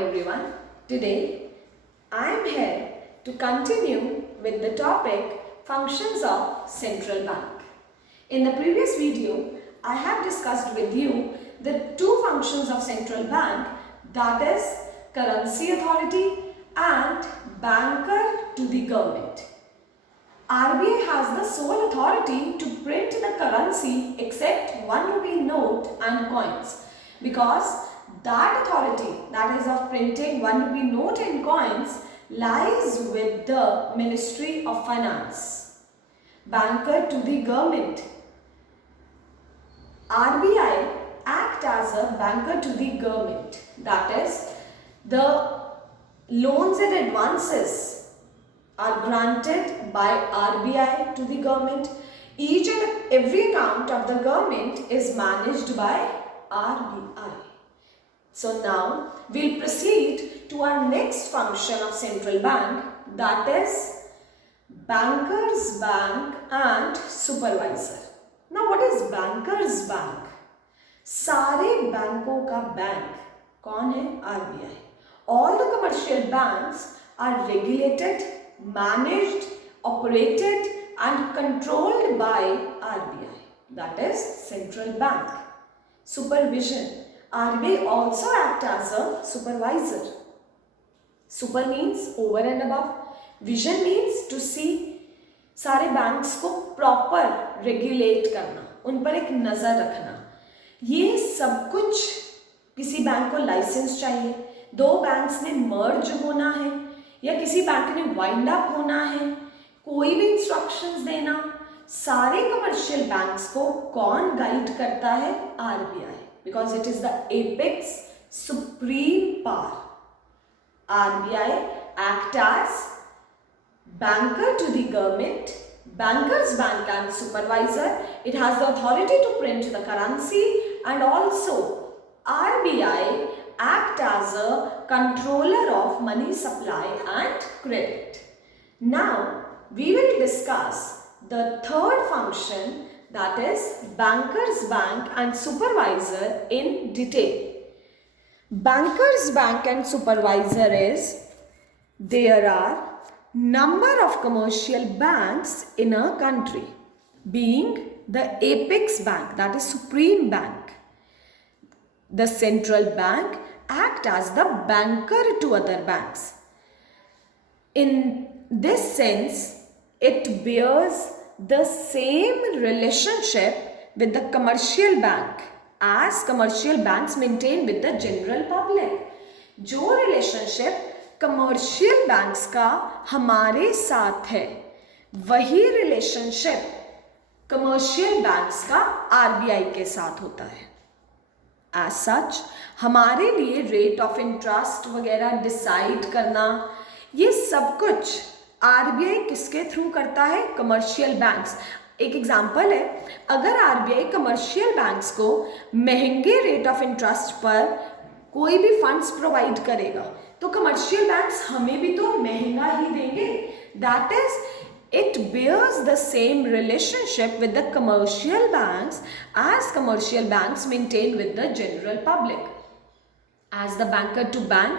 morning everyone. Today I am here to continue with the topic functions of central bank. In the previous video I have discussed with you the two functions of central bank, that is currency authority and banker to the government. RBI has the sole authority to print the currency except 1 rupee note and coins, because that authority, that is of printing 1 rupee note and coins, lies with the Ministry of Finance. Banker to the government. RBI act as a banker to the government, that is the loans and advances are granted by RBI to the government. Each and every account of the government is managed by RBI. So now we'll proceed to our next function of central bank, that is bankers bank and supervisor. Now what is bankers bank? सारे बैंकों का bank कौन है? RBI. All the commercial banks are regulated, managed, operated and controlled by RBI, that is central bank. Supervision. RBI also act as a supervisor. Super means over and above. Vision means to see. सारे banks को proper regulate करना, उन पर एक नज़र रखना. ये सब कुछ किसी बैंक को लाइसेंस चाहिए, दो बैंक्स ने मर्ज होना है या किसी बैंक ने वाइंड अप होना है, कोई भी इंस्ट्रक्शंस देना, सारे कमर्शियल बैंक्स को कौन गाइड करता है? RBI, because it is the apex supreme power. RBI act as banker to the government, bankers bank and supervisor. It has the authority to print the currency, and also RBI act as a controller of money supply and credit. Now we will discuss the third function, that is bankers bank and supervisor, in detail. Bankers bank and supervisor is, there are number of commercial banks in a country, being the apex bank, that is supreme bank. The central bank act as the banker to other banks. In this sense, it bears the same relationship with the commercial bank as commercial banks maintain with the general public. जो relationship commercial banks का हमारे साथ है, वही relationship commercial banks का RBI के साथ होता है. एज सच हमारे लिए रेट ऑफ इंटरेस्ट वगैरह डिसाइड करना, ये सब कुछ RBI किसके थ्रू करता है? Commercial banks. एक एग्जांपल है, अगर RBI कमर्शियल बैंक्स को महंगे रेट ऑफ इंटरेस्ट पर कोई भी फंड्स प्रोवाइड करेगा तो कमर्शियल बैंक्स हमें भी तो महंगा ही देंगे. That is it bears the same relationship with the commercial banks as commercial banks maintain with the general public. As the banker to bank,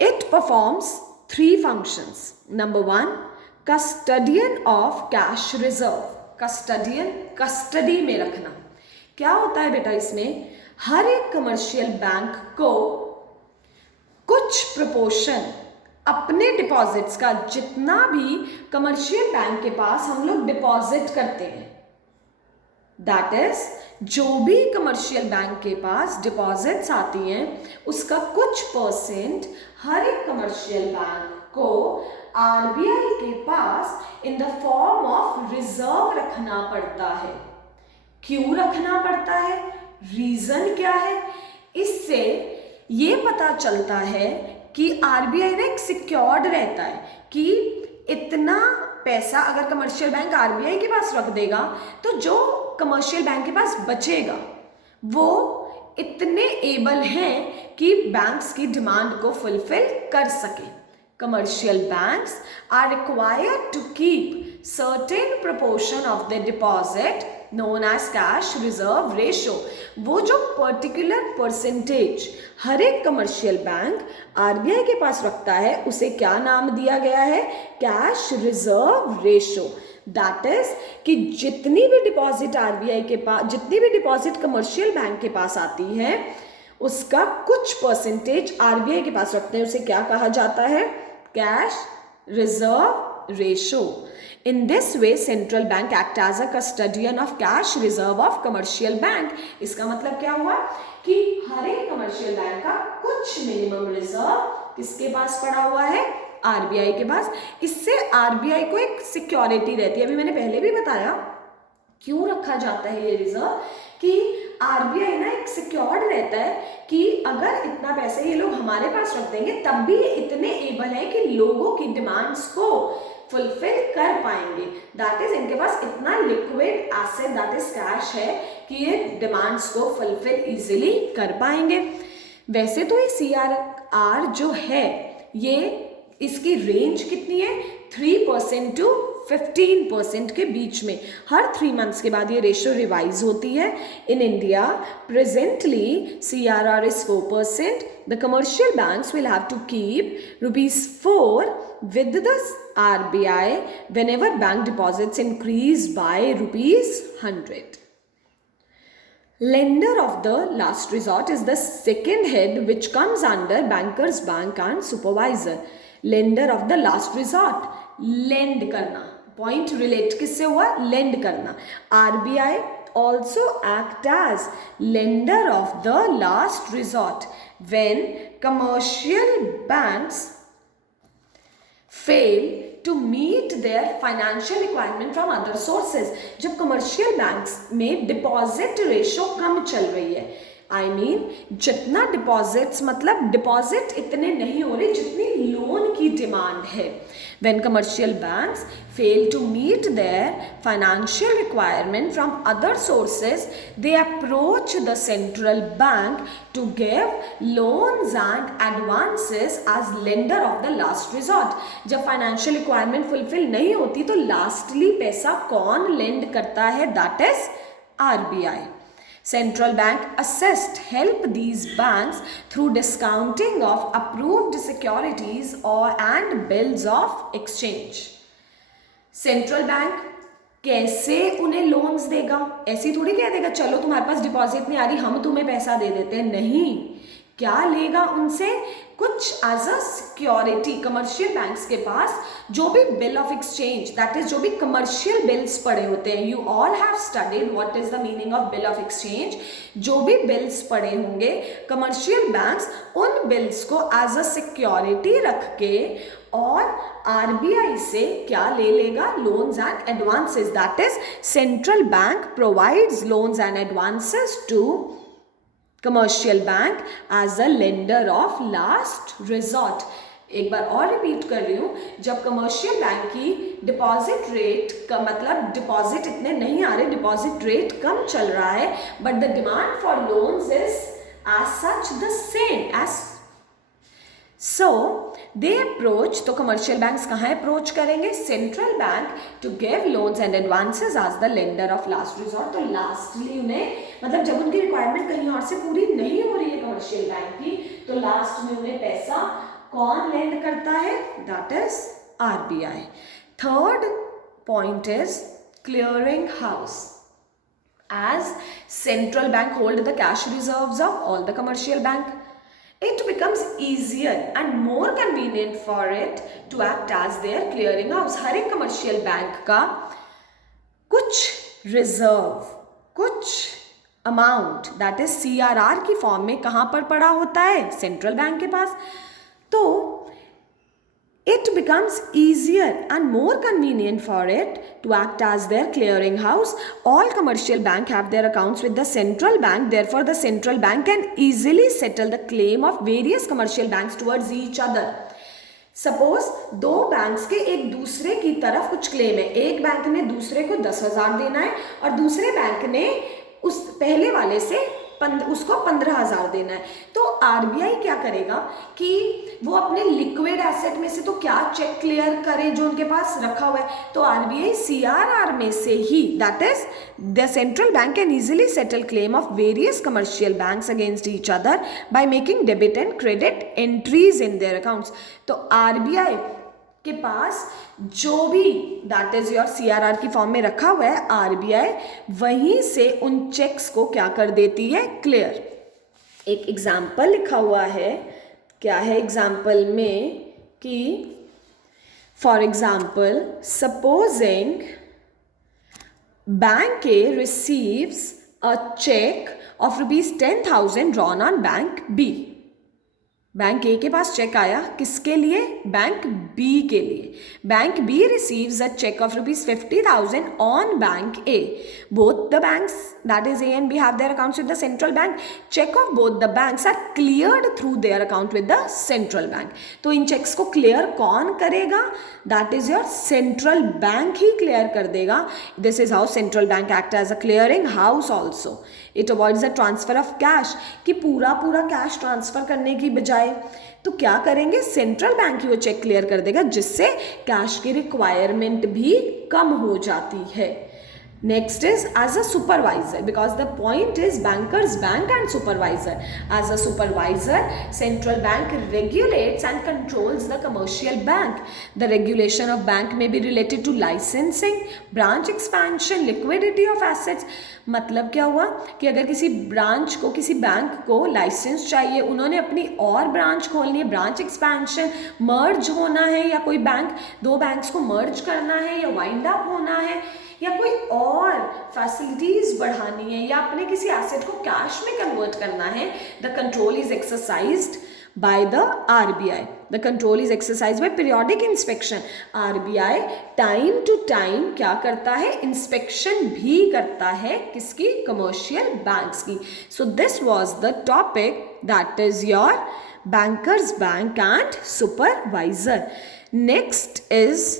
it performs three functions. Number one, custodian of cash reserve. Custodian, custody में रखना. क्या होता है बेटा इसमें? हर एक commercial bank को कुछ प्रोपोर्शन अपने डिपॉजिट्स का, जितना भी कमर्शियल बैंक के पास हम लोग डिपॉजिट करते हैं, दैट इज जो भी कमर्शियल बैंक के पास डिपॉजिट्स आती हैं उसका कुछ परसेंट हर एक कमर्शियल बैंक को RBI के पास in the form of reserve रखना पड़ता है. क्यों रखना पड़ता है? रीजन क्या है? इससे ये पता चलता है कि RBI ने एक सिक्योर्ड रहता है कि इतना पैसा अगर कमर्शियल बैंक RBI के पास रख देगा तो जो कमर्शियल बैंक के पास बचेगा वो इतने एबल हैं कि बैंक्स की डिमांड को फुलफिल कर सके. Commercial banks are required to keep certain proportion of their deposit known as cash reserve ratio. वो जो पर्टिकुलर परसेंटेज हर एक कमर्शियल बैंक आरबीआई के पास रखता है उसे क्या नाम दिया गया है? Cash reserve ratio. That is कि जितनी भी डिपॉजिट आरबीआई के पास, जितनी भी डिपॉजिट कमर्शियल बैंक के पास आती है उसका कुछ परसेंटेज आरबीआई के पास रखते हैं, उसे क्या कहा जाता है? Cash reserve ratio. In this way, central bank act as a custodian of cash reserve of commercial bank. इसका मतलब क्या हुआ कि हर एक कमर्शियल बैंक का कुछ मिनिमम रिजर्व किसके पास पड़ा हुआ है? आरबीआई के पास. इससे आरबीआई को एक सिक्योरिटी रहती है. अभी मैंने पहले भी बताया क्यों रखा जाता है ये रिजर्व, कि आरबीआई ना एक सिक्योर्ड रहता है कि अगर इतना पैसे ये लोग हमारे पास रख देंगे तब भी ये इतने एबल है कि लोगों की डिमांड्स को फुलफिल कर पाएंगे. दैट इज इनके पास इतना liquid asset that is cash है कि ये डिमांड्स को फुलफिल इजीली कर पाएंगे. वैसे तो ये CRR जो है ये इसकी रेंज कितनी है? 3% to 15% के बीच में. हर 3 months के बाद ये रेशो रिवाइज होती है. In India presently CRR is 4%. The commercial banks will have to keep ₹4 with the RBI whenever bank deposits increase by ₹100. Lender of the last resort is the second head which comes under bankers bank and supervisor. Lender of the last resort, lend करना. Point relate किससे हुआ? Land करना. RBI also act as lender of the last resort when commercial banks fail to meet their financial requirement from other sources. जब commercial banks में deposit ratio कम चल रही है, I mean जितना डिपॉजिट्स, मतलब डिपॉजिट इतने नहीं हो रहे जितनी लोन की डिमांड है. When commercial banks fail to meet their financial requirement from other sources, they approach the central bank to give loans and advances as lender of the last resort. जब financial requirement fulfill नहीं होती तो lastly पैसा कौन lend करता है? That is RBI. Central bank assist help these banks through discounting of approved securities and bills of exchange. Central bank कैसे उन्हें लोन्स देगा? ऐसी थोड़ी कह देगा चलो तुम्हारे पास डिपॉजिट नहीं आ रही हम तुम्हें पैसा दे देते हैं. नहीं, क्या लेगा उनसे? कुछ as a security. Commercial banks के पास जो भी bill of exchange, that is जो भी कमर्शियल बिल्स पड़े होते हैं, you all have studied what is the meaning of bill of exchange. जो भी बिल्स पड़े होंगे कमर्शियल बैंक्स उन बिल्स को एज अ सिक्योरिटी रख के और आरबीआई से क्या ले लेगा? Loans and advances. That is central bank provides loans and advances to commercial bank as a lender of last resort. एक बार और रिपीट कर रही हूँ, जब कमर्शियल बैंक की डिपॉजिट रेट का मतलब डिपॉजिट इतने नहीं आ रहे, डिपॉजिट रेट कम चल रहा है, but the demand for loans is as such the same as. So they approach, तो कमर्शियल बैंक्स कहाँ अप्रोच करेंगे? Central bank to give loans and advances as the lender of last resort. तो lastly उन्हें, मतलब जब उनकी requirement कहीं और से पूरी नहीं हो रही है कमर्शियल बैंक की, तो लास्ट में उन्हें पैसा कौन लेंड करता है? That is RBI. Third point is clearing house. As central bank hold the cash reserves of all the commercial bank, it becomes easier and more convenient for it to act as their clearing house. हर एक commercial bank का कुछ reserve, कुछ amount that is CRR की form में कहाँ पर पड़ा होता है? सेंट्रल बैंक के पास. तो it becomes easier and more convenient for it to act as their clearing house. All commercial bank have their accounts with the central bank. Therefore, the central bank can easily settle the claim of various commercial banks towards each other. Suppose दो banks के एक दूसरे की तरफ कुछ claim है. एक bank ने दूसरे को 10,000 देना है और दूसरे बैंक ने उस पहले वाले से उसको 15,000 देना है। तो आरबीआई क्या करेगा कि वो अपने लिक्विड एसेट में से तो क्या चेक क्लियर करे जो उनके पास रखा हुआ है, तो आरबीआई सीआरआर में से ही, that is the central bank can easily settle claim of various commercial banks against each other by making debit and credit entries in their accounts. तो आरबीआई के पास जो भी दैट इज योर सीआरआर की form में रखा हुआ है, आरबीआई वहीं से उन चेक्स को क्या कर देती है, क्लियर। एक एग्जाम्पल लिखा हुआ है, क्या है एग्जाम्पल में कि for example supposing bank A receives a cheque of ₹10,000 drawn on bank B. Bank A के पास चेक आया, किसके लिए, बैंक बी के लिए। Bank B receives a cheque of ₹50,000 on bank A. Both the banks that is A and B have their accounts with the central bank. Cheque of both the banks are cleared through their account with the central bank. तो इन cheques को clear कौन करेगा, that is your central bank ही clear कर देगा। This is how central bank act as a clearing house also. It avoids the transfer of cash, कि पूरा कैश ट्रांसफर करने की बजाय तो क्या करेंगे, सेंट्रल बैंक ही वो चेक क्लियर कर देगा, जिससे कैश की रिक्वायरमेंट भी कम हो जाती है। Next is as a supervisor, because the point is bankers bank and supervisor. As a supervisor, central bank regulates and controls the commercial bank. The regulation of bank may be related to licensing, branch expansion, liquidity of assets. मतलब क्या हुआ कि अगर किसी branch को, किसी bank को licence चाहिए, उन्होंने अपनी और ब्रांच खोलनी है, ब्रांच एक्सपेंशन, मर्ज होना है, या कोई बैंक, दो बैंक्स को मर्ज करना है या वाइंड अप होना है, या कोई और फैसिलिटीज बढ़ानी है, या अपने किसी एसेट को कैश में कन्वर्ट करना है, the control is exercised by the RBI. The control is exercised by periodic inspection. RBI time to time क्या करता है, inspection भी करता है, किसकी, commercial banks की. So this was the topic, that is your bankers bank and supervisor. Next is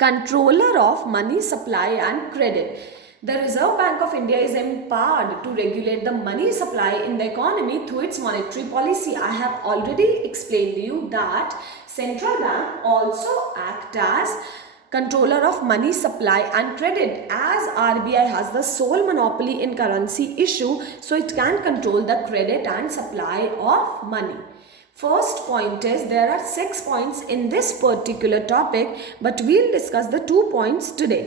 controller of money supply and credit. The Reserve Bank of India is empowered to regulate the money supply in the economy through its monetary policy. I have already explained to you that central bank also act as controller of money supply and credit, as RBI has the sole monopoly in currency issue, so it can control the credit and supply of money. First point is, there are 6 points in this particular topic, but we'll discuss the 2 points today.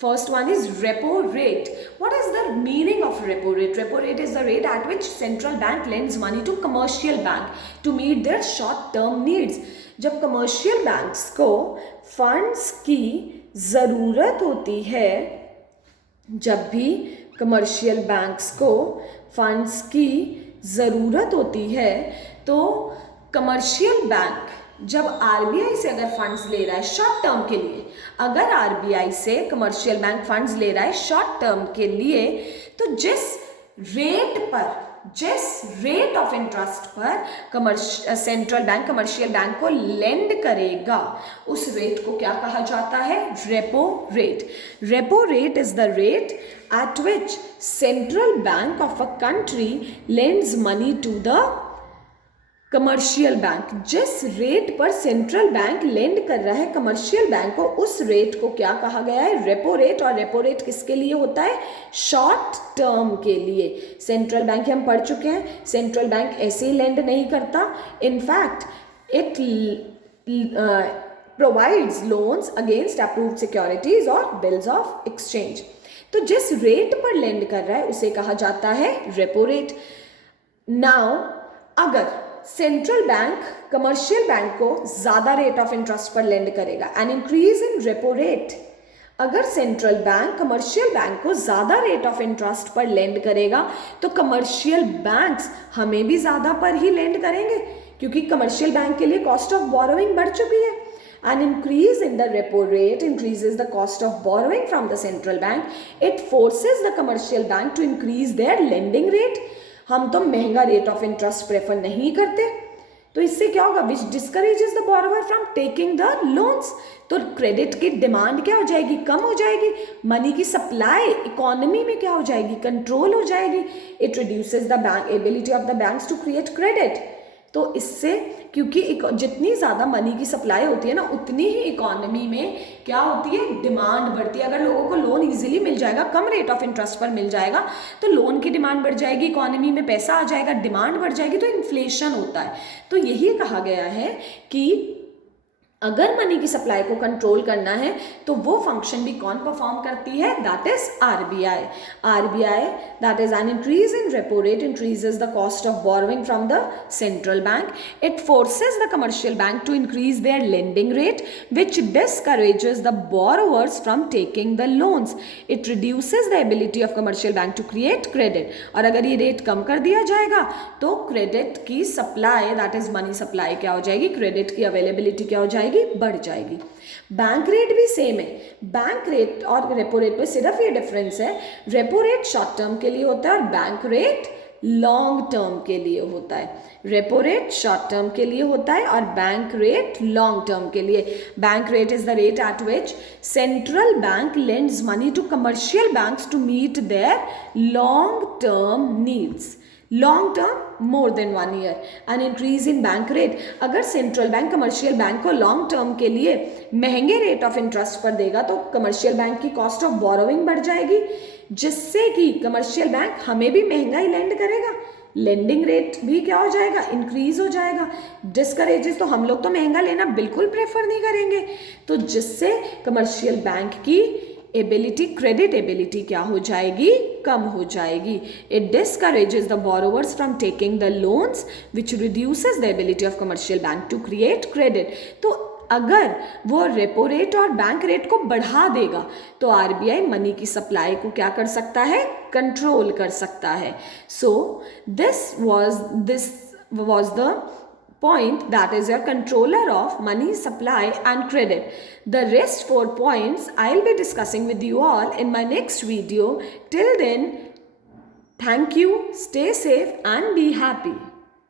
First one is repo rate. What is the meaning of repo rate? Repo rate is the rate at which central bank lends money to commercial bank to meet their short term needs. जब commercial banks को funds की ज़रूरत होती है, जब भी commercial banks को funds की ज़रूरत होती है, तो commercial bank जब आरबीआई से अगर फंड्स ले रहा है शॉर्ट टर्म के लिए, अगर आरबीआई से कमर्शियल बैंक फंड्स ले रहा है शॉर्ट टर्म के लिए, तो जिस रेट ऑफ इंटरेस्ट पर सेंट्रल बैंक कमर्शियल बैंक को लेंड करेगा, उस रेट को क्या कहा जाता है, repo rate. Repo rate is the rate at which central bank of a country lends money to the commercial bank. जिस रेट पर सेंट्रल बैंक लेंड कर रहा है कमर्शियल बैंक को, उस रेट को क्या कहा गया है, रेपो रेट. और रेपो रेट किसके लिए होता है, शॉर्ट टर्म के लिए. सेंट्रल बैंक हम पढ़ चुके हैं, सेंट्रल बैंक ऐसे ही लेंड नहीं करता. In fact it provides loans against approved securities और बिल्स ऑफ एक्सचेंज. तो जिस रेट पर लेंड कर रहा है उसे कहा जाता है रेपो रेट. नाउ अगर सेंट्रल बैंक कमर्शियल बैंक को ज़्यादा रेट ऑफ इंटरेस्ट पर लेंड करेगा, N increase in repo rate. अगर सेंट्रल बैंक कमर्शियल बैंक को ज़्यादा रेट ऑफ इंटरेस्ट पर लेंड करेगा, तो कमर्शियल बैंक्स हमें भी ज़्यादा पर ही लेंड करेंगे, क्योंकि कमर्शियल बैंक के लिए कॉस्ट ऑफ बोरोइंग बढ़ चुकी है. An increase in the repo rate increases the cost of borrowing from the central bank. It forces the commercial bank to increase their lending rate. हम तो महंगा रेट ऑफ इंटरेस्ट प्रेफर नहीं करते, तो इससे क्या होगा, which discourages the borrower from taking the loans. तो क्रेडिट की डिमांड क्या हो जाएगी, कम हो जाएगी, मनी की सप्लाई इकोनॉमी में क्या हो जाएगी, कंट्रोल हो जाएगी। It reduces the bank ability of the banks to create credit. तो इससे, क्योंकि जितनी ज़्यादा मनी की सप्लाई होती है ना, उतनी ही इकोनॉमी में क्या होती है, डिमांड बढ़ती है। अगर लोगों को लोन इजीली मिल जाएगा, कम रेट ऑफ इंटरेस्ट पर मिल जाएगा, तो लोन की डिमांड बढ़ जाएगी, इकोनॉमी में पैसा आ जाएगा, डिमांड बढ़ जाएगी, तो इन्फ्लेशन होता है। तो यही कहा गया है कि अगर मनी की सप्लाई को कंट्रोल करना है तो वो फंक्शन भी कौन परफॉर्म करती है, that is RBI. RBI, that is an increase in repo rate increases the cost of borrowing from the central bank. It forces the commercial bank to increase their lending rate which discourages the borrowers from taking the loans. It reduces the ability of commercial bank to create credit. और अगर ये rate कम कर दिया जाएगा तो credit की supply, that is money supply क्या हो जाएगी, क्रेडिट की अवेलेबिलिटी क्या हो जाएगी, बढ़ जाएगी। बैंक रेट भी सेम है। बैंक रेट और रेपो रेट में सिर्फ ये डिफरेंस है, रेपो रेट शॉर्ट टर्म के लिए होता है और बैंक रेट लॉन्ग टर्म के लिए होता है। रेपो रेट शॉर्ट टर्म के लिए होता है और बैंक रेट लॉन्ग टर्म के लिए। Bank rate is the rate at which central bank lends money to commercial banks to meet their long term needs. Long term more than 1 year. An increase in bank rate, अगर central bank commercial bank को long term के लिए महंगे rate of interest पर देगा तो commercial bank की cost of borrowing बढ़ जाएगी, जिससे कि कमर्शियल बैंक हमें भी महंगा ही लेंड करेगा, लेंडिंग रेट भी क्या हो जाएगा, इंक्रीज हो जाएगा। डिस्करेजेस, तो हम लोग तो महंगा लेना बिल्कुल प्रेफर नहीं करेंगे, तो जिससे कमर्शियल बैंक की एबिलिटी, क्रेडिट एबिलिटी क्या हो जाएगी, कम हो जाएगी। It discourages the borrowers from taking the loans which reduces the ability of commercial bank to create credit. तो अगर वो रेपो रेट और बैंक रेट को बढ़ा देगा तो आरबीआई मनी की सप्लाई को क्या कर सकता है, कंट्रोल कर सकता है। So this was the point, that is your controller of money supply and credit. The rest 4 points I'll be discussing with you all in my next video. Till then, thank you, stay safe and be happy.